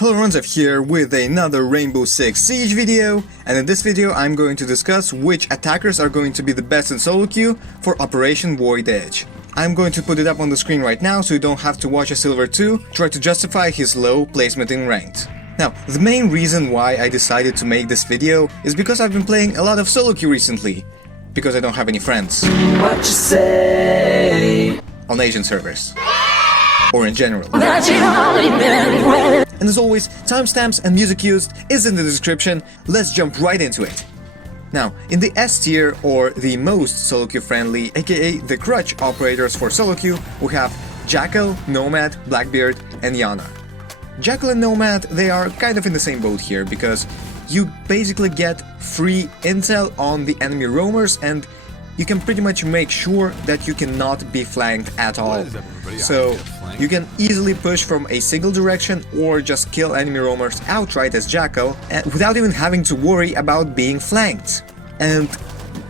Hello, FlyFF here with another Rainbow Six Siege video, and in this video I'm going to discuss which attackers are going to be the best in solo queue for Operation Void Edge. I'm going to put it up on the screen right now so you don't have to watch a Silver 2 try to justify his low placement in ranked. Now, the main reason why I decided to make this video is because I've been playing a lot of solo queue recently, because I don't have any friends. What you say? On Asian servers. Or in general. And as always, timestamps and music used is in the description. Let's jump right into it. Now, in the S tier, or the most solo queue friendly, aka the crutch operators for solo queue, we have Jackal, Nomad, Blackbeard, and Yana. Jackal and Nomad, they are kind of in the same boat here, because you basically get free intel on the enemy roamers, and you can pretty much make sure that you cannot be flanked at all. So you can easily push from a single direction or just kill enemy roamers outright as Jackal without even having to worry about being flanked. And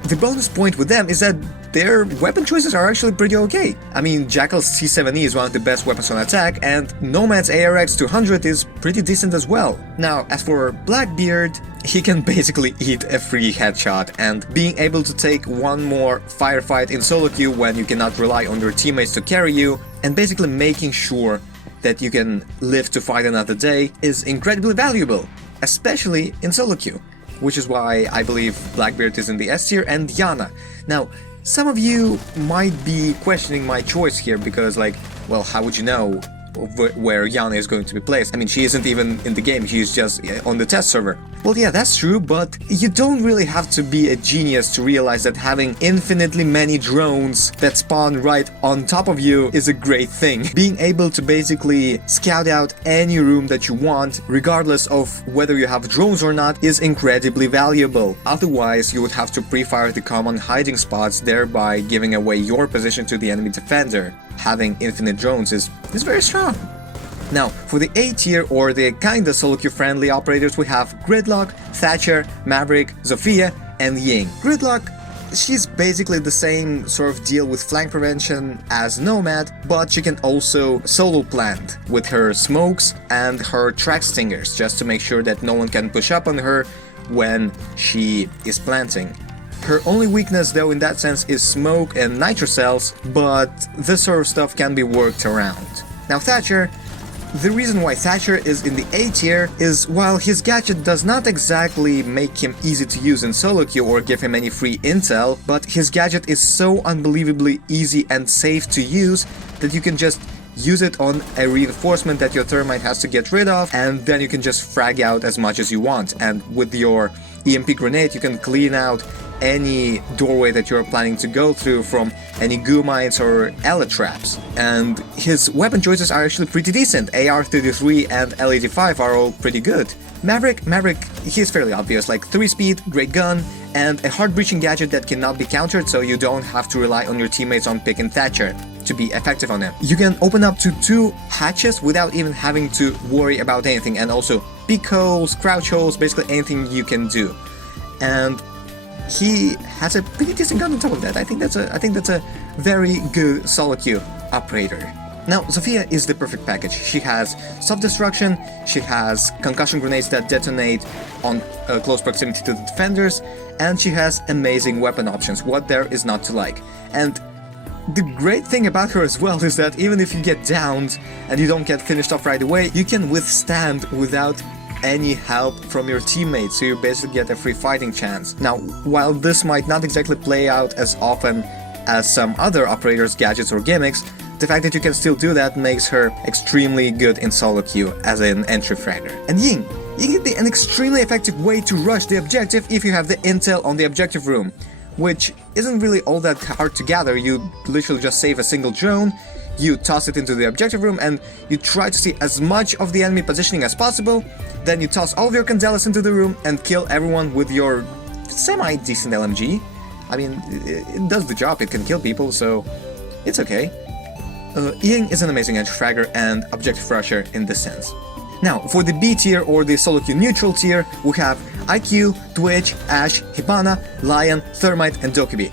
the bonus point with them is that their weapon choices are actually pretty okay. I mean, Jackal's C7E is one of the best weapons on attack, and Nomad's ARX 200 is pretty decent as well. Now, as for Blackbeard, he can basically eat a free headshot, and being able to take one more firefight in solo queue when you cannot rely on your teammates to carry you, and basically making sure that you can live to fight another day is incredibly valuable, especially in solo queue, which is why I believe Blackbeard is in the S tier, and Yana. Now, some of you might be questioning my choice here because, like, well, how would you know where Yana is going to be placed? I mean, she isn't even in the game, she's just on the test server. Well, yeah, that's true, but you don't really have to be a genius to realize that having infinitely many drones that spawn right on top of you is a great thing. Being able to basically scout out any room that you want, regardless of whether you have drones or not, is incredibly valuable. Otherwise, you would have to pre-fire the common hiding spots, thereby giving away your position to the enemy defender. Having infinite drones is very strong. Now, for the A tier, or the kinda solo queue friendly operators, we have Gridlock, Thatcher, Maverick, Zofia, and Ying. Gridlock, she's basically the same sort of deal with flank prevention as Nomad, but she can also solo plant with her smokes and her track stingers, just to make sure that no one can push up on her when she is planting. Her only weakness, though, in that sense is smoke and nitro cells, but this sort of stuff can be worked around. Now, Thatcher, the reason why Thatcher is in the A tier is while his gadget does not exactly make him easy to use in solo queue or give him any free intel, but his gadget is so unbelievably easy and safe to use that you can just use it on a reinforcement that your Thermite has to get rid of, and then you can just frag out as much as you want. And with your EMP grenade, you can clean out any doorway that you're planning to go through from any goo mines or Ela traps. And his weapon choices are actually pretty decent. AR-33 and L85 are all pretty good. Maverick, he's fairly obvious, like 3 speed, great gun, and a hard breaching gadget that cannot be countered, so you don't have to rely on your teammates on pick and Thatcher to be effective on him. You can open up to 2 hatches without even having to worry about anything, and also peek holes, crouch holes, basically anything you can do. And he has a pretty decent gun on top of that. I think that's a very good solo queue operator. Now, Zofia is the perfect package. She has self-destruction, she has concussion grenades that detonate on close proximity to the defenders, and she has amazing weapon options. What there is not to like? And the great thing about her as well is that even if you get downed and you don't get finished off right away, you can withstand without any help from your teammates, so you basically get a free fighting chance. Now, while this might not exactly play out as often as some other operators' gadgets or gimmicks, the fact that you can still do that makes her extremely good in solo queue as an entry fragger. And Ying can be an extremely effective way to rush the objective if you have the intel on the objective room, which isn't really all that hard to gather. You literally just save a single drone, you toss it into the objective room, and you try to see as much of the enemy positioning as possible. Then you toss all of your Candelas into the room and kill everyone with your semi-decent LMG. I mean, it does the job, it can kill people, so it's okay. Ying is an amazing entry fragger and objective rusher in this sense. Now, for the B tier, or the solo queue neutral tier, we have IQ, Twitch, Ash, Hibana, Lion, Thermite, and Dokkaebi.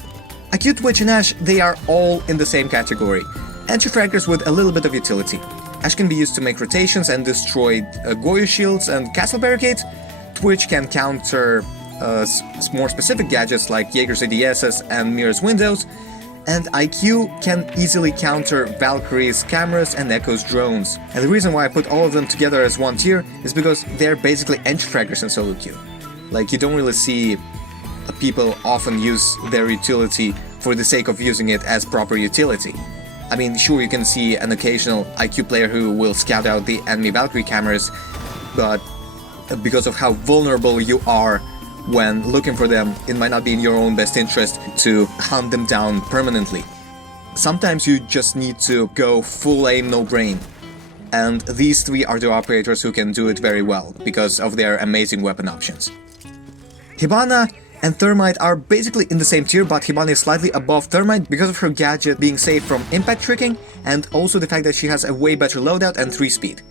IQ, Twitch, and Ash, they are all in the same category. Entry fraggers with a little bit of utility. Ash can be used to make rotations and destroy Goyo shields and castle barricades. Twitch can counter more specific gadgets like Jaeger's ADSs and Mira's windows. And IQ can easily counter Valkyrie's cameras and Echo's drones. And the reason why I put all of them together as one tier is because they're basically entry-fraggers in solo queue. Like, you don't really see people often use their utility for the sake of using it as proper utility. I mean, sure, you can see an occasional IQ player who will scout out the enemy Valkyrie cameras, but because of how vulnerable you are when looking for them, it might not be in your own best interest to hunt them down permanently. Sometimes you just need to go full aim, no brain. And these three are the operators who can do it very well, because of their amazing weapon options. Hibana and Thermite are basically in the same tier, but Hibana is slightly above Thermite because of her gadget being safe from impact tricking, and also the fact that she has a way better loadout and 3 speed.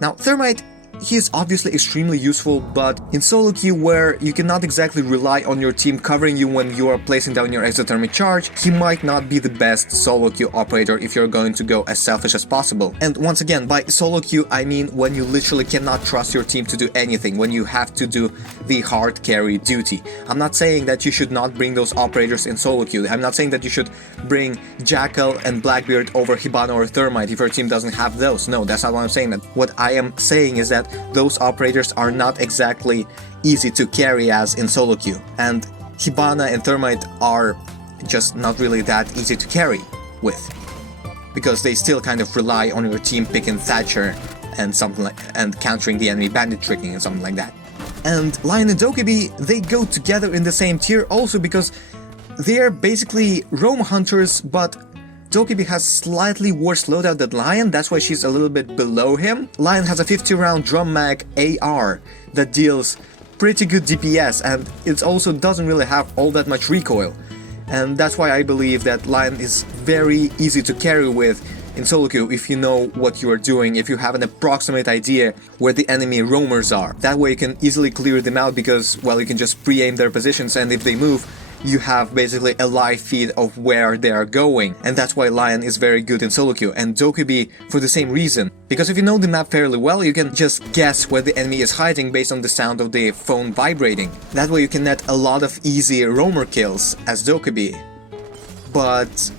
Now, Thermite, he is obviously extremely useful, but in solo queue where you cannot exactly rely on your team covering you when you are placing down your exothermic charge, he might not be the best solo queue operator if you're going to go as selfish as possible. And once again, by solo queue I mean when you literally cannot trust your team to do anything, when you have to do the hard carry duty. I'm not saying that you should not bring those operators in solo queue. I'm not saying that you should bring Jackal and Blackbeard over Hibana or Thermite if your team doesn't have those. No, that's not what I'm saying. What I am saying is that those operators are not exactly easy to carry as in solo queue, and Hibana and Thermite are just not really that easy to carry with, because they still kind of rely on your team picking Thatcher and countering the enemy Bandit tricking and something like that. And Lion and Dokkaebi, they go together in the same tier also because they're basically roam hunters, but Dokkaebi has slightly worse loadout than Lion, that's why she's a little bit below him. Lion has a 50-round drum mag AR that deals pretty good DPS, and it also doesn't really have all that much recoil. And that's why I believe that Lion is very easy to carry with in solo queue if you know what you are doing, if you have an approximate idea where the enemy roamers are. That way you can easily clear them out because, well, you can just pre-aim their positions, and if they move, you have basically a live feed of where they are going, and that's why Lion is very good in solo queue, and Dokkaebi for the same reason. Because if you know the map fairly well, you can just guess where the enemy is hiding based on the sound of the phone vibrating. That way you can net a lot of easy roamer kills as Dokkaebi. But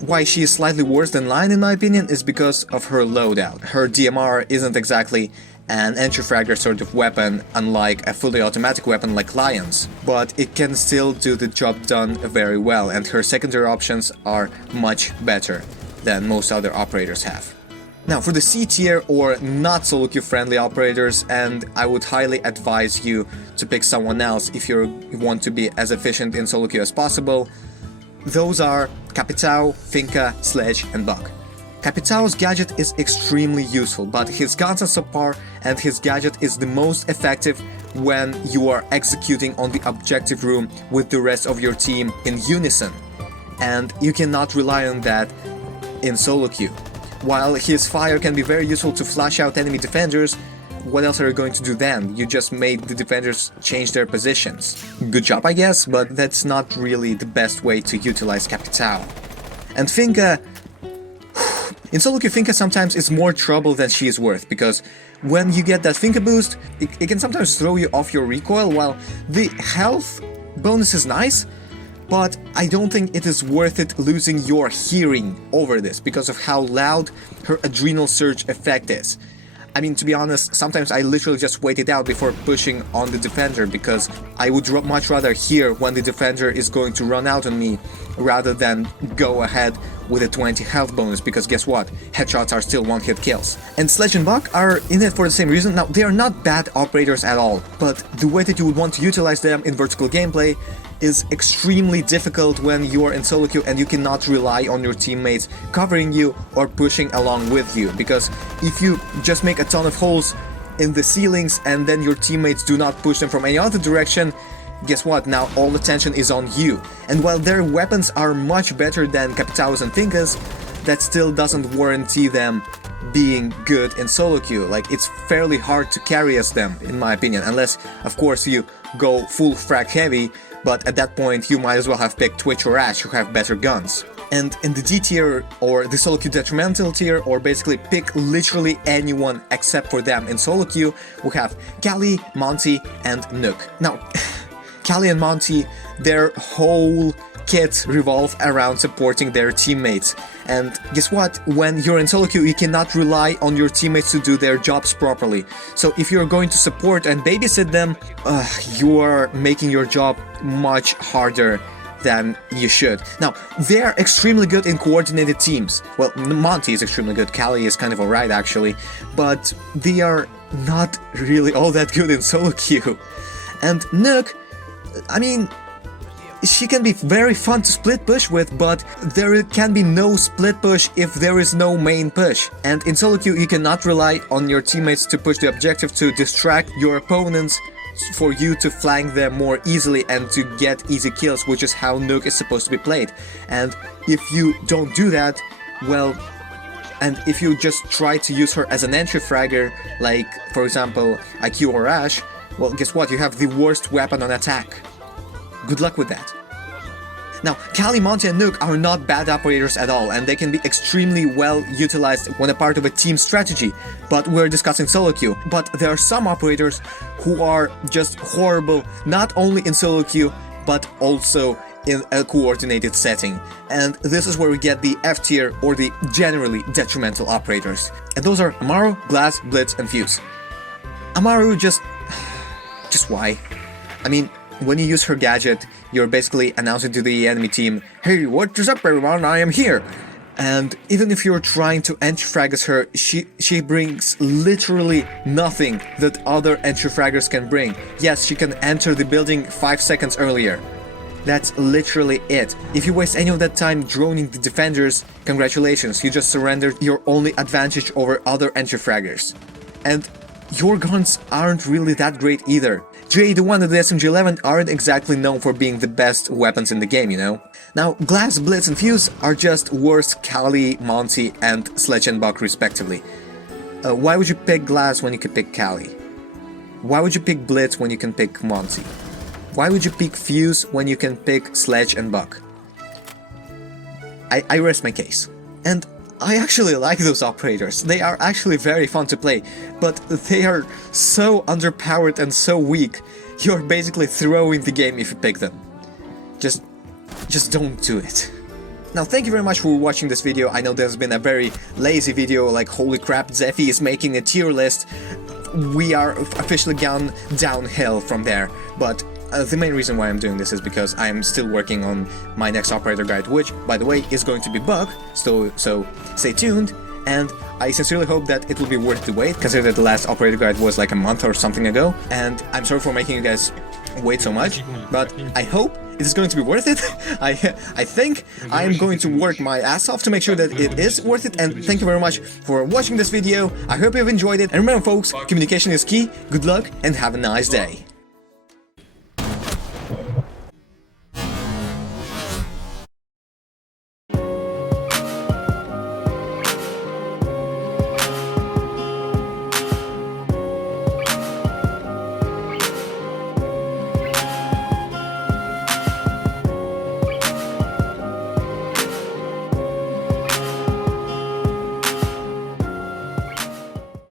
why she is slightly worse than Lion in my opinion is because of her loadout. Her DMR isn't exactly an entry-fragger sort of weapon, unlike a fully automatic weapon like Lion's, but it can still do the job done very well, and her secondary options are much better than most other operators have. Now for the C tier or not solo queue friendly operators, and I would highly advise you to pick someone else if you want to be as efficient in solo queue as possible, those are Capitao, Finka, Sledge and Buck. Capitao's gadget is extremely useful, but his guns are subpar, and his gadget is the most effective when you are executing on the objective room with the rest of your team in unison, and you cannot rely on that in solo queue. While his fire can be very useful to flash out enemy defenders, what else are you going to do then? You just made the defenders change their positions. Good job, I guess, but that's not really the best way to utilize Capitao. And Finka, in solo queue, Finka sometimes is more trouble than she is worth, because when you get that Finka boost, it can sometimes throw you off your recoil, while the health bonus is nice, but I don't think it is worth it losing your hearing over this, because of how loud her adrenal surge effect is. I mean, to be honest, sometimes I literally just wait it out before pushing on the defender, because I would much rather hear when the defender is going to run out on me rather than go ahead with a 20 health bonus, because guess what? Headshots are still one-hit kills. And Sledge and Buck are in it for the same reason. Now, they are not bad operators at all, but the way that you would want to utilize them in vertical gameplay is extremely difficult when you are in solo queue and you cannot rely on your teammates covering you or pushing along with you, because if you just make a ton of holes in the ceilings and then your teammates do not push them from any other direction, guess what? Now all the tension is on you. And while their weapons are much better than Capitao's and Finka's, that still doesn't warranty them being good in solo queue. Like, it's fairly hard to carry as them, in my opinion, unless of course you go full frag heavy, but at that point you might as well have picked Twitch or Ash, who have better guns. And in the D tier, or the solo queue detrimental tier, or basically pick literally anyone except for them in solo queue, we have Callie, Monty, and Nook. Now, Callie and Monty, their whole kits revolve around supporting their teammates. And guess what? When you're in solo queue, you cannot rely on your teammates to do their jobs properly. So if you're going to support and babysit them, you are making your job much harder than you should. Now, they are extremely good in coordinated teams. Well, Monty is extremely good, Callie is kind of alright actually, but they are not really all that good in solo queue. And Nook, I mean, she can be very fun to split push with, but there can be no split push if there is no main push. And in solo queue, you cannot rely on your teammates to push the objective to distract your opponents for you to flank them more easily and to get easy kills, which is how Nook is supposed to be played. And if you don't do that, well, and if you just try to use her as an entry fragger, like, for example, IQ or Ash, well, guess what? You have the worst weapon on attack. Good luck with that. Now, Callie, Monty, and Nook are not bad operators at all, and they can be extremely well utilized when a part of a team strategy, but we're discussing solo queue. But there are some operators who are just horrible, not only in solo queue, but also in a coordinated setting. And this is where we get the F tier, or the generally detrimental operators. And those are Amaru, Glass, Blitz, and Fuse. Amaru just why? I mean, when you use her gadget, you're basically announcing to the enemy team, "Hey, what is up everyone, I am here!" And even if you're trying to entry frag as her, she brings literally nothing that other entry fraggers can bring. Yes, she can enter the building 5 seconds earlier. That's literally it. If you waste any of that time droning the defenders, congratulations, you just surrendered your only advantage over other entry fraggers. And your guns aren't really that great either. J81 and the SMG11 aren't exactly known for being the best weapons in the game, you know? Now, Glass, Blitz, and Fuse are just worse Callie, Monty, and Sledge and Buck respectively. Why would you pick Glass when you could pick Callie? Why would you pick Blitz when you can pick Monty? Why would you pick Fuse when you can pick Sledge and Buck? I rest my case. And I actually like those operators. They are actually very fun to play, but they are so underpowered and so weak. You're basically throwing the game if you pick them. Just don't do it. Now, thank you very much for watching this video. I know there's been a very lazy video, like holy crap, TXephy is making a tier list. We are officially gone downhill from there, but the main reason why I'm doing this is because I'm still working on my next operator guide, which, by the way, is going to be Buck, so stay tuned, and I sincerely hope that it will be worth the wait, considering that the last operator guide was like a month or something ago, and I'm sorry for making you guys wait so much, but I hope it is going to be worth it. I think I'm going to work my ass off to make sure that it is worth it, and thank you very much for watching this video. I hope you've enjoyed it, and remember folks, communication is key, good luck, and have a nice day.